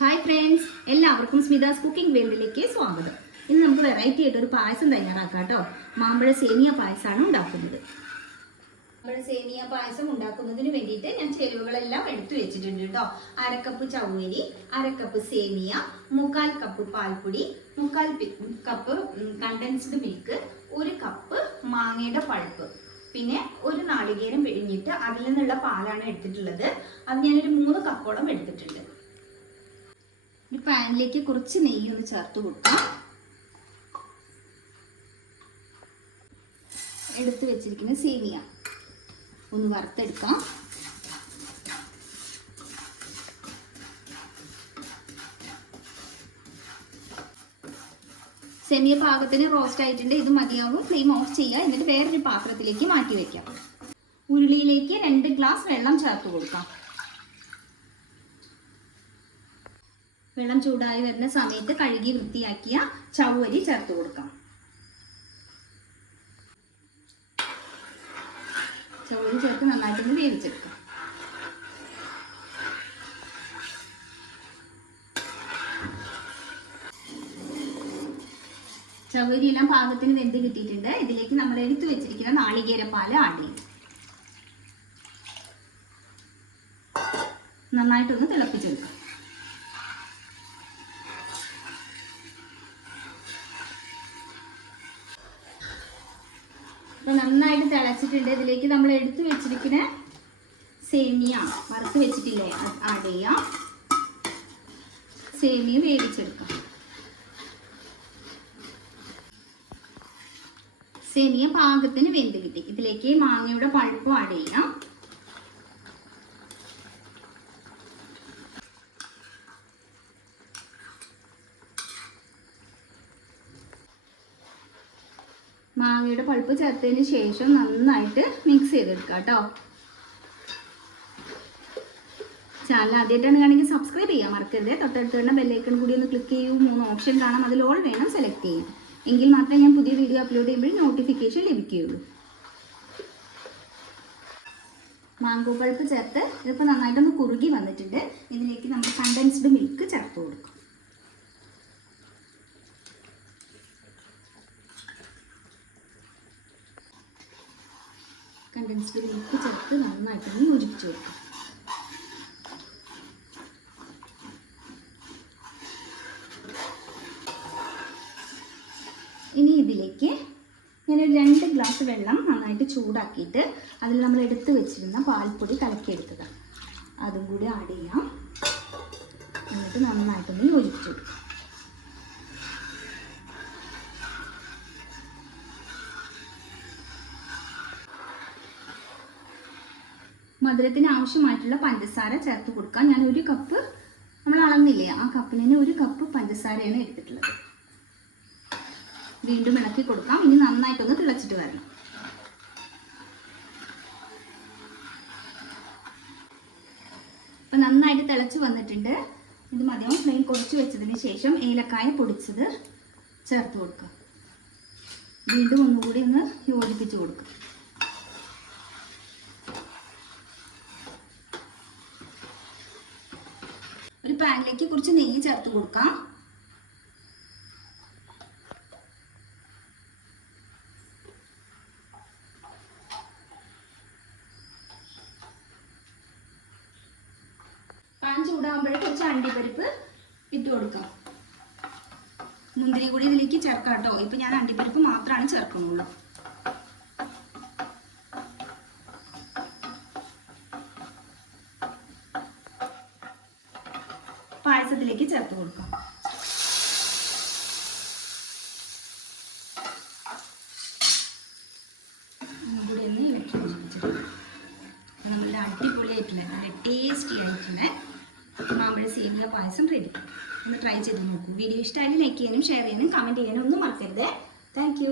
Hi friends എല്ലാവർക്കും സ്മിതാസ് cooking വേൾഡിലേക്ക് സ്വാഗതം. ഇന്ന് നമുക്ക് വെറൈറ്റി ആയിട്ട് ഒരു പായസം തയ്യാറാക്കാം കേട്ടോ. മാമ്പഴ സേമിയ പായസമാണ് ഉണ്ടാക്കുന്നത്. മാമ്പഴ സേമിയ പായസം ഉണ്ടാക്കുന്നതിന് വേണ്ടിയിട്ട് ഞാൻ ചേരുവകളെല്ലാം എടുത്തു വെച്ചിട്ടുണ്ട് കേട്ടോ. അരക്കപ്പ് ചവ്വരി അരക്കപ്പ് സേമിയ മുക്കാൽ കപ്പ് പാൽപ്പൊടി മുക്കാൽ കപ്പ് കണ്ടൻസ്ഡ് മിൽക്ക് ഒരു കപ്പ് മാങ്ങയുടെ പൾപ്പ് പിന്നെ ഒരു നാളികേരം പിഴിഞ്ഞിട്ട് അതിൽ നിന്നുള്ള പാലാണ് എടുത്തിട്ടുള്ളത്. അത് ഞാനൊരു മൂന്ന് കപ്പോളം എടുത്തിട്ടുണ്ട്. ഈ പാനിലേക്ക് കുറച്ച് നെയ്യ് ഒന്ന് ചേർത്ത് കൊടുക്കാം. എടുത്ത് വെച്ചിരിക്കുന്ന സേമിയ ഒന്ന് വറുത്തെടുക്കാം. സെമിയ പാകത്തിന് റോസ്റ്റ് ആയിട്ടുണ്ട്. ഇത് മതിയാവും. ഫ്ലെയിം ഓഫ് ചെയ്യുക. എന്നിട്ട് വേറൊരു പാത്രത്തിലേക്ക് മാറ്റി വെക്കാം. ഉരുളിയിലേക്ക് രണ്ട് ഗ്ലാസ് വെള്ളം ചേർത്ത് കൊടുക്കാം. വെള്ളം ചൂടായി വരുന്ന സമയത്ത് കഴുകി വൃത്തിയാക്കിയ ചവ്വരി ചേർത്ത് കൊടുക്കാം. ചവ്വരി ചേർത്ത് നന്നായിട്ടൊന്ന് വേവിച്ചെടുക്കാം. ചവരിയെല്ലാം പാകത്തിന് വെന്ത് കിട്ടിയിട്ടുണ്ട്. ഇതിലേക്ക് നമ്മൾ എടുത്തു വെച്ചിരിക്കുന്ന നാളികേരപ്പാൽ ആഡ് ചെയ്യും. നന്നായിട്ടൊന്ന് തിളപ്പിച്ചെടുക്കാം. അപ്പൊ നന്നായിട്ട് തിളച്ചിട്ടുണ്ട്. ഇതിലേക്ക് നമ്മൾ എടുത്തു വെച്ചിരിക്കുന്ന സേമിയ വറുത്ത് വെച്ചിട്ടില്ലേ? ആഡ് ചെയ്യാം. സേമിയ വേവിച്ചെടുക്കാം. സേമിയ പാകത്തിന് വെന്ത് കിട്ടി. ഇതിലേക്ക് മാങ്ങയുടെ പഴുപ്പും ആഡ് ചെയ്യാം. മാങ്ങയുടെ പൾപ്പ് ചേർത്തതിന് ശേഷം നന്നായിട്ട് മിക്സ് ചെയ്തെടുക്കുക കേട്ടോ. ചാനൽ ആദ്യമായിട്ടാണ് കാണെങ്കിൽ സബ്സ്ക്രൈബ് ചെയ്യാൻ മറക്കരുത്. തൊട്ടടുത്ത് തന്നെ ബെല്ലൈക്കൺ കൂടി ഒന്ന് ക്ലിക്ക് ചെയ്യൂ. മൂന്ന് ഓപ്ഷൻ കാണാം. അതിൽ ഓൾ വേണം സെലക്ട് ചെയ്യും എങ്കിൽ മാത്രമേ ഞാൻ പുതിയ വീഡിയോ അപ്ലോഡ് ചെയ്യുമ്പോൾ നോട്ടിഫിക്കേഷൻ ലഭിക്കുകയുള്ളൂ. മാങ്കോ പൾപ്പ് ചേർത്ത് ഇതിപ്പോൾ നന്നായിട്ടൊന്ന് കുറുകി വന്നിട്ടുണ്ട്. ഇതിലേക്ക് നമ്മൾ കണ്ടൻസ്ഡ് മിൽക്ക് ചേർത്ത് കൊടുക്കും. മിൽക്ക് ചേർത്ത് നന്നായിട്ടൊന്ന് യോജിപ്പിച്ച് കൊടുക്കുക ഇനി ഇതിലേക്ക് ഞാനൊരു രണ്ട് ഗ്ലാസ് വെള്ളം നന്നായിട്ട് ചൂടാക്കിയിട്ട് അതിൽ നമ്മൾ എടുത്ത് വെച്ചിരുന്ന പാൽപ്പൊടി കലക്കിയെടുത്തതാണ്. അതും കൂടി ആഡ് ചെയ്യാം. എന്നിട്ട് നന്നായിട്ടൊന്ന് യോജിപ്പിച്ചു കൊടുക്കാം. മധുരത്തിന് ആവശ്യമായിട്ടുള്ള പഞ്ചസാര ചേർത്ത് കൊടുക്കാം. ഞാൻ ഒരു കപ്പ് നമ്മൾ അളന്നില്ലേ ആ കപ്പിന് തന്നെ ഒരു കപ്പ് പഞ്ചസാരയാണ് എടുത്തിട്ടുള്ളത്. വീണ്ടും ഇളക്കി കൊടുക്കാം. ഇനി നന്നായിട്ടൊന്ന് തിളച്ചിട്ട് വരണം. അപ്പം നന്നായിട്ട് തിളച്ച് വന്നിട്ടുണ്ട്. ഇത് മതിയാവും ഫ്ലെയിം കുറച്ച് വെച്ചതിന് ശേഷം ഏലക്കായ പൊടിച്ചത് ചേർത്ത് കൊടുക്കുക. വീണ്ടും ഒന്നുകൂടി ഒന്ന് യോജിപ്പിച്ച് കൊടുക്കുക. ഒരു പാനിലേക്ക് കുറച്ച് നെയ്യ് ചേർത്ത് കൊടുക്കാം. പാൻ ചൂടാകുമ്പോഴേ കുറച്ച് അണ്ടിപ്പരിപ്പ് ഇട്ട് കൊടുക്കാം. മുന്തിരി കൂടി ഇതിലേക്ക് ചേർക്കാം കേട്ടോ. ഇപ്പൊ ഞാൻ അണ്ടിപ്പരിപ്പ് മാത്രമാണ് ചേർക്കുന്നുള്ളൂ. പായസത്തിലേക്ക് ചേർത്ത് കൊടുക്കാം. നല്ല അടിപൊളിയായിട്ടുള്ള നല്ല ടേസ്റ്റി ആയിട്ടുള്ള മാമ്പഴ സേമിയ പായസം റെഡി ഒന്ന് ട്രൈ ചെയ്ത് നോക്കൂ. വീഡിയോ ഇഷ്ടമായാലും ലൈക്ക് ചെയ്യാനും ഷെയർ ചെയ്യാനും കമന്റ് ചെയ്യാനും ഒന്നും മറക്കരുത്. താങ്ക്